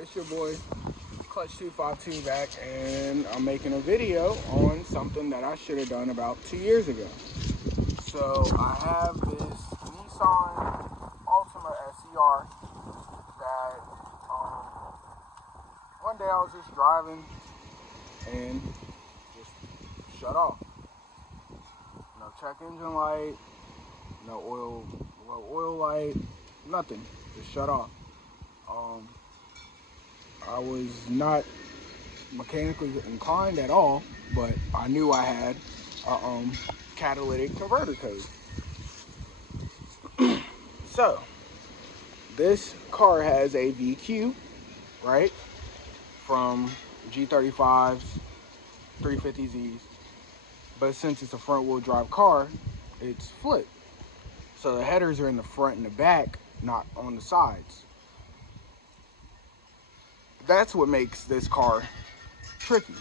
It's your boy Clutch 252 back, and I'm making a video on something that I should have done about 2 years ago. So I have this Nissan Altima SCR that one day I was just driving and just shut off. No check engine light, no oil light, nothing. Just shut off. I was not mechanically inclined at all, but I knew I had a catalytic converter code. So this car has a VQ, right, from G35s, 350Zs, but since it's a front wheel drive car, it's flipped. So the headers are in the front and the back, not on the sides. That's what makes this car tricky.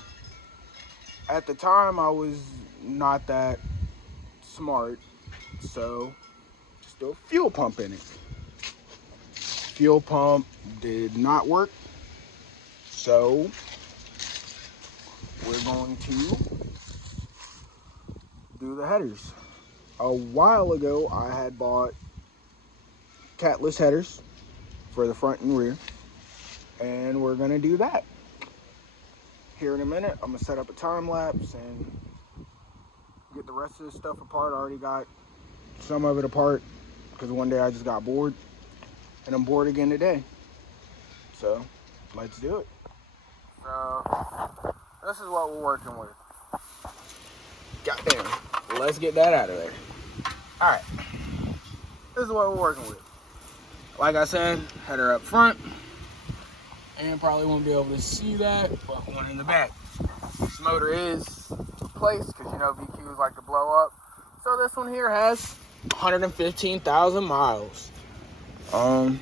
At the time, I was not that smart, so just threw a fuel pump in it. Fuel pump did not work, so we're going to do the headers. A while ago, I had bought catless headers for the front and rear, and we're gonna do that. Here in a minute, I'm gonna set up a time lapse and get the rest of this stuff apart. I already got some of it apart because one day I just got bored, and I'm bored again today. So let's do it. So this is what we're working with. Goddamn, let's get that out of there. All right, this is what we're working with. Like I said, header up front, and probably won't be able to see that, but one in the back. This motor is replaced because you know VQs like to blow up. So this one here has 115,000 miles. Of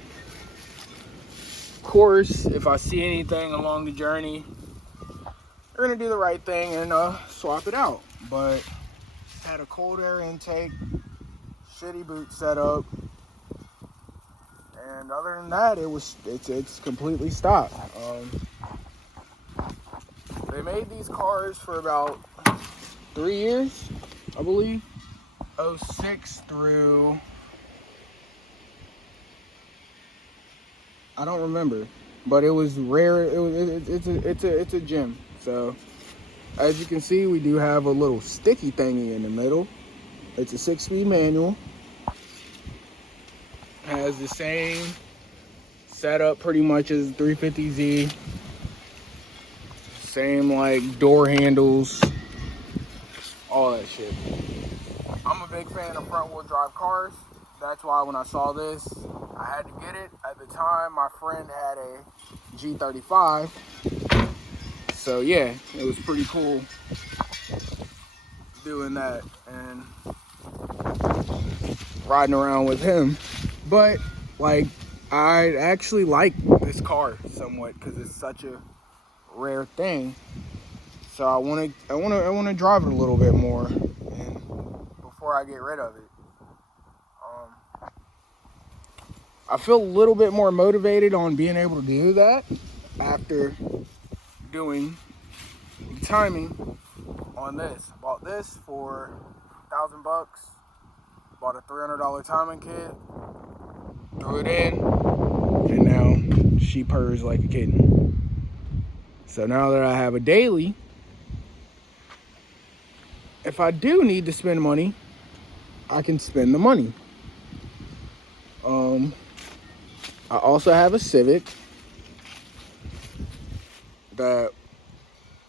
course, if I see anything along the journey, we're gonna do the right thing and swap it out. But had a cold air intake, shitty boot setup, and other than that, it's completely stopped. They made these cars for about 3 years, I believe, 06 through, I don't remember, but it was rare. It's a gem. So as you can see, we do have a little sticky thingy in the middle. It's a 6-speed manual. Has the same setup pretty much as the 350Z. Same like door handles, all that shit. I'm a big fan of front wheel drive cars. That's why when I saw this, I had to get it. At the time, my friend had a G35. So yeah, it was pretty cool doing that and riding around with him. But like, I actually like this car somewhat because it's such a rare thing. So I want to drive it a little bit more and before I get rid of it. I feel a little bit more motivated on being able to do that after doing timing on this. I bought this for $1,000. Bought a $300 timing kit, threw it in, and now she purrs like a kitten. So now that I have a daily, if I do need to spend money, I can spend the money. I also have a Civic that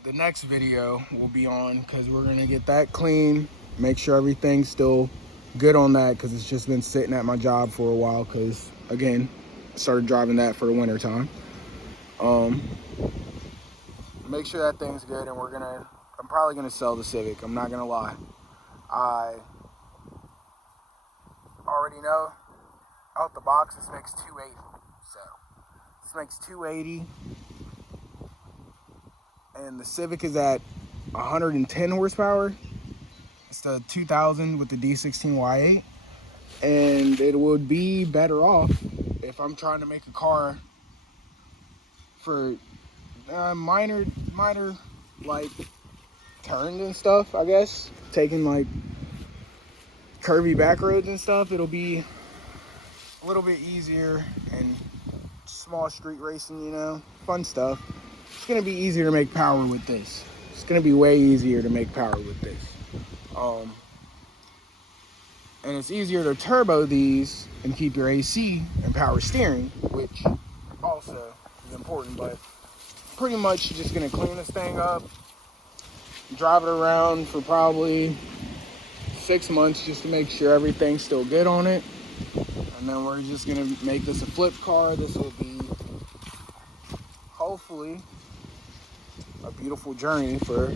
the next video will be on because we're gonna get that clean, make sure everything's still good on that because it's just been sitting at my job for a while because again, I started driving that for the winter time. Make sure that thing's good, and I'm probably gonna sell the Civic. I'm not gonna lie. I already know out the box this makes 280. So this makes 280, and the Civic is at 110 horsepower. It's the 2000 with the D16Y8, and it would be better off if I'm trying to make a car for minor like turns and stuff, I guess. Taking like curvy back roads and stuff, it'll be a little bit easier, and small street racing, you know, fun stuff. It's gonna be easier to make power with this. It's gonna be way easier to make power with this. And it's easier to turbo these and keep your AC and power steering, which also is important. But pretty much just gonna clean this thing up, drive it around for probably 6 months just to make sure everything's still good on it. And then we're just gonna make this a flip car. This will be hopefully a beautiful journey for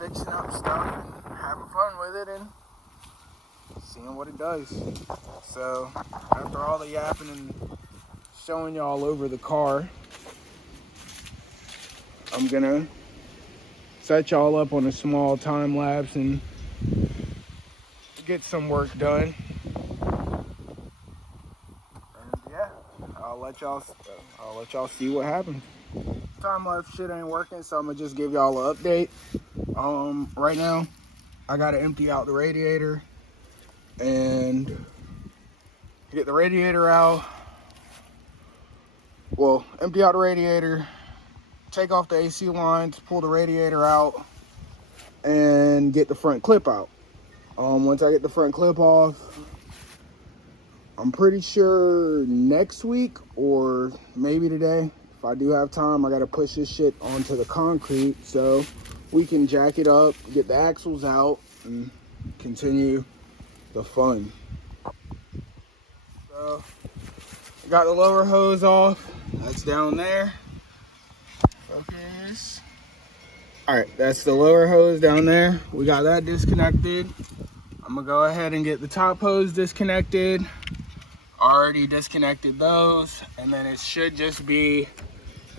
fixing up stuff and having fun with it and seeing what it does. So after all the yapping and showing y'all over the car, I'm gonna set y'all up on a small time lapse and get some work done. And yeah, I'll let y'all see what happens. Time lapse shit ain't working, so I'm gonna just give y'all an update. Right now I gotta empty out the radiator and get the radiator out. Well, empty out the radiator, take off the AC lines, pull the radiator out, and get the front clip out. Once I get the front clip off, I'm pretty sure next week or maybe today, if I do have time, I gotta push this shit onto the concrete so we can jack it up, get the axles out, and continue the fun. So, got the lower hose off. That's down there. Focus. All right, that's the lower hose down there. We got that disconnected. I'm gonna go ahead and get the top hose disconnected. Already disconnected those, and then it should just be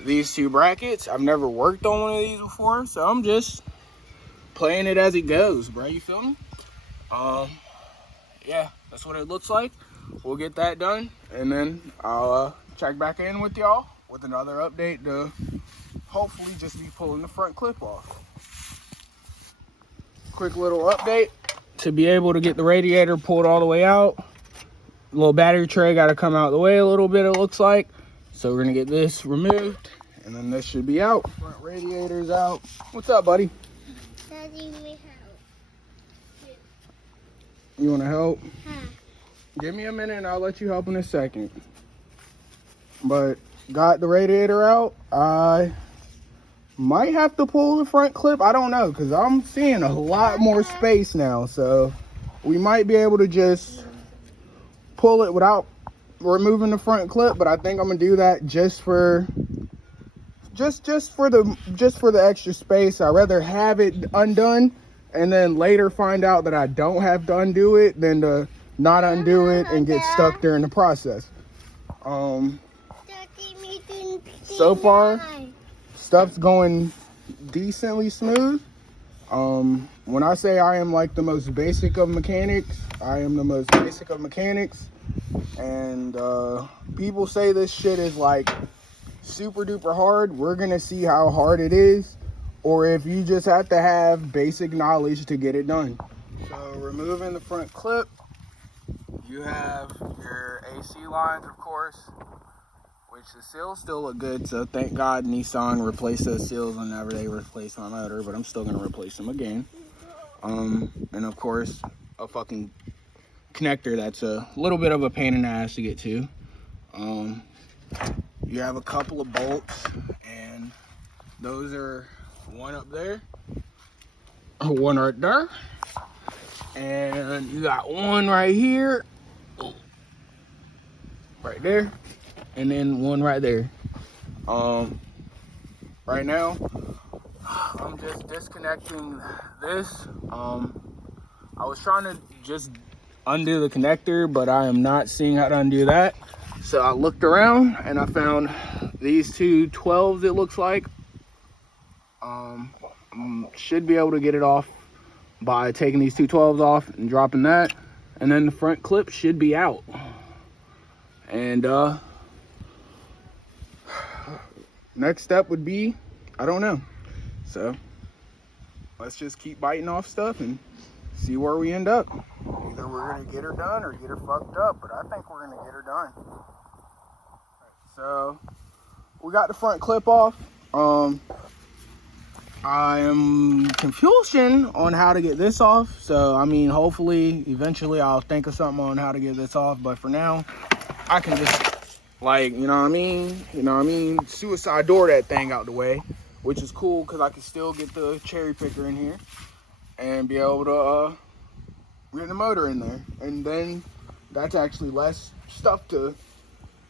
these two brackets. I've never worked on one of these before, so I'm just playing it as it goes, bro. You feel me? Yeah, that's what it looks like. We'll get that done, and then I'll check back in with y'all with another update to hopefully just be pulling the front clip off. Quick little update to be able to get the radiator pulled all the way out. Little battery tray got to come out of the way a little bit, it looks like. So we're gonna get this removed, and then this should be out. Front radiator's out. What's up, buddy? Daddy, we help. You want to help? Huh. Give me a minute and I'll let you help in a second. But got the radiator out. I might have to pull the front clip. I don't know, because I'm seeing a lot more space now. So we might be able to just pull it without removing the front clip. But I think I'm gonna do that just for the extra space. I'd rather have it undone and then later find out that I don't have to undo it than to not undo it and get stuck during the process. So far, stuff's going decently smooth. When I say I am like the most basic of mechanics, I am the most basic of mechanics. And people say this shit is like super duper hard. We're gonna see how hard it is, or if you just have to have basic knowledge to get it done. So removing the front clip, you have your AC lines, of course, which the seals still look good. So thank God Nissan replaced those seals whenever they replaced my motor, but I'm still gonna replace them again. And of course, a fucking connector that's a little bit of a pain in the ass to get to. You have a couple of bolts, and those are one up there, one right there, and you got one right here, right there, and then one right there. Right now I'm just disconnecting this. I was trying to just undo the connector, but I am not seeing how to undo that. So I looked around and I found these two 12s, it looks like. Should be able to get it off by taking these two 12s off and dropping that, and then the front clip should be out. And next step would be, I don't know. So let's just keep biting off stuff and see where we end up. Either we're gonna get her done or get her fucked up, but I think we're gonna get her done. So we got the front clip off. I am confusion on how to get this off. So I mean, hopefully, eventually, I'll think of something on how to get this off. But for now, I can just like, suicide door that thing out the way, which is cool because I can still get the cherry picker in here and be able to get the motor in there, and then that's actually less stuff to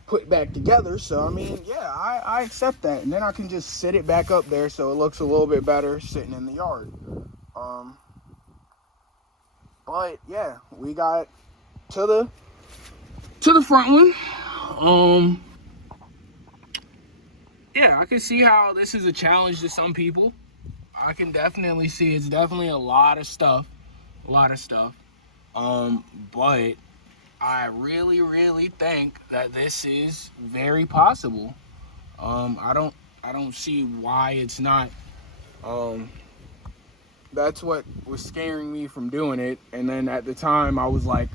put back together. So I mean, yeah, I accept that, and then I can just sit it back up there so it looks a little bit better sitting in the yard. But yeah, we got to the front one. Yeah, I can see how this is a challenge to some people. I can definitely see it's definitely a lot of stuff. But I really, really think that this is very possible. I don't see why it's not. That's what was scaring me from doing it. And then at the time I was like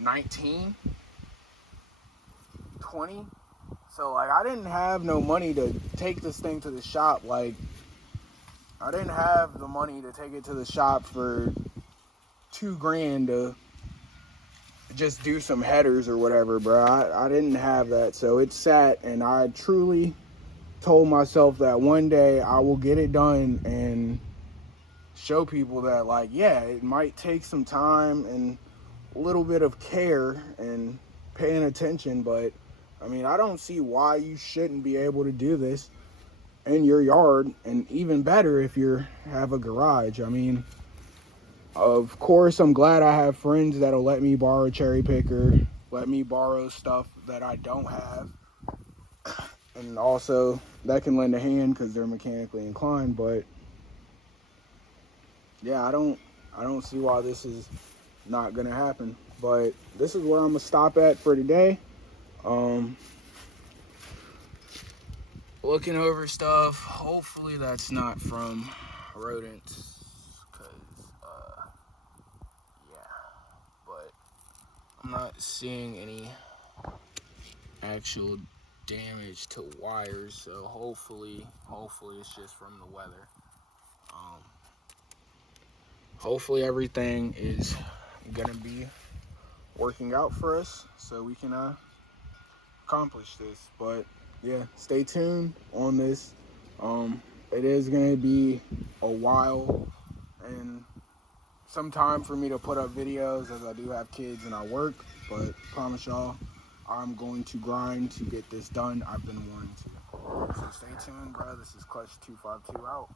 19, 20. So like I didn't have no money to take this thing to the shop. Like I didn't have the money to take it to the shop for $2,000 to just do some headers or whatever, bro. I didn't have that. So it sat, and I truly told myself that one day I will get it done and show people that, like, yeah, it might take some time and a little bit of care and paying attention, but I mean, I don't see why you shouldn't be able to do this in your yard, and even better if you have a garage. I mean, of course, I'm glad I have friends that'll let me borrow a cherry picker, let me borrow stuff that I don't have, and also that can lend a hand because they're mechanically inclined. But yeah, I don't see why this is not gonna happen. But this is where I'm gonna stop at for today. Um, Looking over stuff. Hopefully that's not from rodents, cause yeah. But I'm not seeing any actual damage to wires, so hopefully it's just from the weather. Um, Hopefully everything is gonna be working out for us so we can accomplish this. But yeah, stay tuned on this. It is gonna be a while and some time for me to put up videos as I do have kids and I work, but promise y'all I'm going to grind to get this done. I've been wanting to. So stay tuned, bro. This is Clutch 252 out.